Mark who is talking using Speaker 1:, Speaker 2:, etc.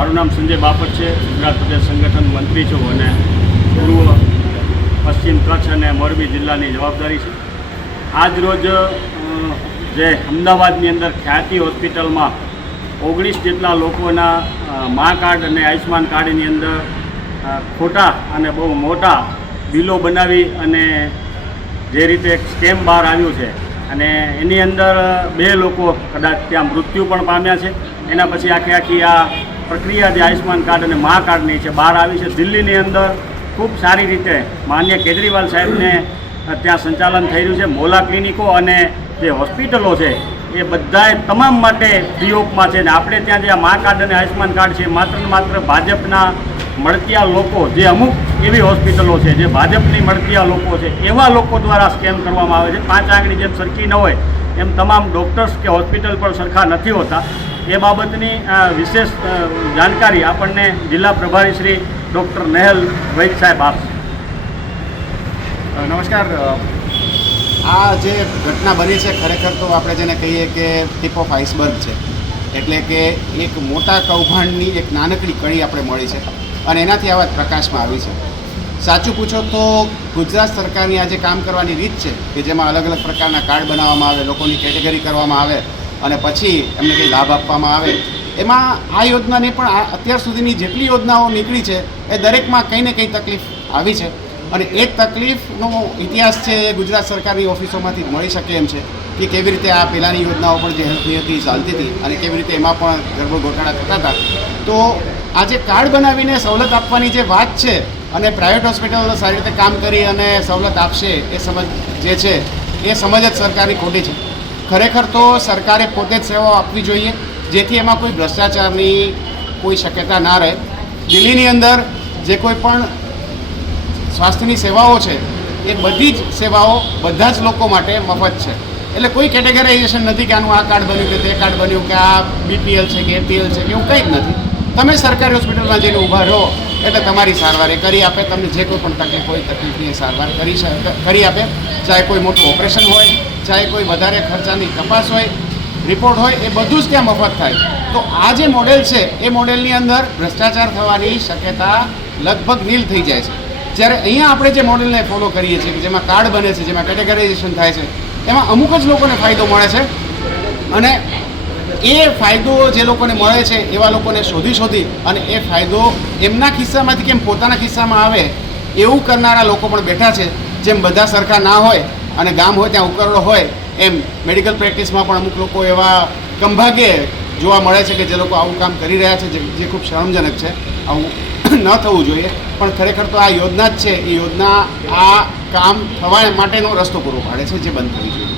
Speaker 1: મારું નામ સંજય બાપટ છે. ગુજરાત પ્રદેશ સંગઠન મંત્રી છું અને પૂર્વ પશ્ચિમ કચ્છ અને મોરબી જિલ્લાની જવાબદારી છે. આજ રોજ જે અમદાવાદની અંદર ખ્યાતિ હોસ્પિટલમાં ઓગણીસ જેટલા લોકોના મા કાર્ડ અને આયુષ્માન કાર્ડની અંદર ખોટા અને બહુ મોટા બિલો બનાવી અને જે રીતે એક સ્કેમ બહાર આવ્યું છે અને એની અંદર બે લોકો કદાચ ત્યાં મૃત્યુ પણ પામ્યા છે. એના પછી આખી આખી આ પ્રક્રિયા જે આયુષ્યમાન કાર્ડ અને મા કાર્ડની છે, બહાર આવી છે. દિલ્હીની અંદર ખૂબ સારી રીતે માન્ય કેજરીવાલ સાહેબને ત્યાં સંચાલન થઈ રહ્યું છે. મોલા ક્લિનિકો અને જે હોસ્પિટલો છે, એ બધાએ તમામ માટે ફ્રી છે ને આપણે ત્યાં જે આ મા કાર્ડ અને આયુષ્યમાન કાર્ડ છે માત્ર ને માત્ર ભાજપના મળતિયા લોકો જે અમુક એવી હોસ્પિટલો છે, જે ભાજપની મળતિયા લોકો છે, એવા લોકો દ્વારા સ્કેમ કરવામાં આવે છે. પાંચ આંગળી જેમ સરખી ન હોય, એમ તમામ ડૉક્ટર્સ કે હોસ્પિટલ પણ સરખા નથી હોતા. એ બાબતની વિશેષ જાણકારી આપણને જિલ્લા પ્રભારી શ્રી ડૉક્ટર નેહલ વૈદ સાહેબ આપશે.
Speaker 2: નમસ્કાર. આ જે ઘટના બની છે ખરેખર તો આપણે જેને કહીએ કે ટીપ ઓફ આઈસબર્ગ છે. એટલે કે એક મોટા કૌભાંડની એક નાનકડી કડી આપણે મળી છે અને એનાથી આ વાત પ્રકાશમાં આવી છે. સાચું પૂછો તો ગુજરાત સરકારની આજે કામ કરવાની રીત છે કે જેમાં અલગ અલગ પ્રકારના કાર્ડ બનાવવામાં આવે, લોકોની કેટેગરી કરવામાં આવે અને પછી એમને કંઈ લાભ આપવામાં આવે. એમાં આ યોજનાને પણ અત્યાર સુધીની જેટલી યોજનાઓ નીકળી છે, એ દરેકમાં કંઈ ને કંઈ તકલીફ આવી છે. અને એ તકલીફનો ઇતિહાસ છે એ ગુજરાત સરકારની ઓફિસોમાંથી મળી શકે એમ છે કે કેવી રીતે આ પહેલાંની યોજનાઓ પણ જે હેલ્થની હતી, ચાલતી હતી અને કેવી રીતે એમાં પણ ગરબો ગોટાળા થતા હતા. તો આ જે કાર્ડ બનાવીને સવલત આપવાની જે વાત છે અને પ્રાઇવેટ હોસ્પિટલો સારી રીતે કામ કરી અને સવલત આપશે એ સમજ જે છે, એ સમજ જ સરકારની ખોટી છે. ખરેખર તો સરકારે પોતે જ સેવાઓ આપવી જોઈએ, જેથી એમાં કોઈ ભ્રષ્ટાચારની કોઈ શક્યતા ના રહે. દિલ્હીની અંદર જે કોઈ પણ સ્વાસ્થ્યની સેવાઓ છે, એ બધી જ સેવાઓ બધા જ લોકો માટે મફત છે. એટલે કોઈ કેટેગરાઇઝેશન નથી કે આનું આ કાર્ડ બન્યું કે તે કાર્ડ બન્યું કે આ બીપીએલ છે કે એપીએલ છે કે એવું કંઈ જ નથી. તમે સરકારી હોસ્પિટલમાં જઈને ઊભા રહો, એટલે તમારી સારવાર એ કરી આપે. તમને જે કોઈ પણ તકલીફ હોય તકલીફની સારવાર કરી કરી આપે. ચાહે કોઈ મોટું ઓપરેશન હોય ચાહે કોઈ વધારે ખર્ચાની તપાસ હોય રિપોર્ટ હોય, એ બધું જ ત્યાં મફત થાય. તો આ જે મોડેલ છે, એ મોડેલની અંદર ભ્રષ્ટાચાર થવાની શક્યતા લગભગ નીલ થઈ જાય છે. જ્યારે અહીંયા આપણે જે મોડેલને ફોલો કરીએ છીએ, કે જેમાં કાર્ડ બને છે, જેમાં કેટેગરાઇઝેશન થાય છે, એમાં અમુક જ લોકોને ફાયદો મળે છે. અને એ ફાયદો જે લોકોને મળે છે, એવા લોકોને શોધી શોધી અને એ ફાયદો એમના ખિસ્સામાંથી કેમ પોતાના ખિસ્સામાં આવે, એવું કરનારા લોકો પણ બેઠા છે. જેમ બધા સરખા ના હોય અને ગામ હોય, ત્યાં ઉકરડો હોય, એમ મેડિકલ પ્રેક્ટિસમાં પણ અમુક લોકો એવા કંભાગે જોવા મળે છે કે જે લોકો આવું કામ કરી રહ્યા છે, જે જે ખૂબ શરમજનક છે. આવું ન થવું જોઈએ. પણ ખરેખર તો આ યોજના જ છે. એ યોજના આ કામ થવા માટેનો રસ્તો પૂરો પાડે છે, જે બંધ થવી જોઈએ.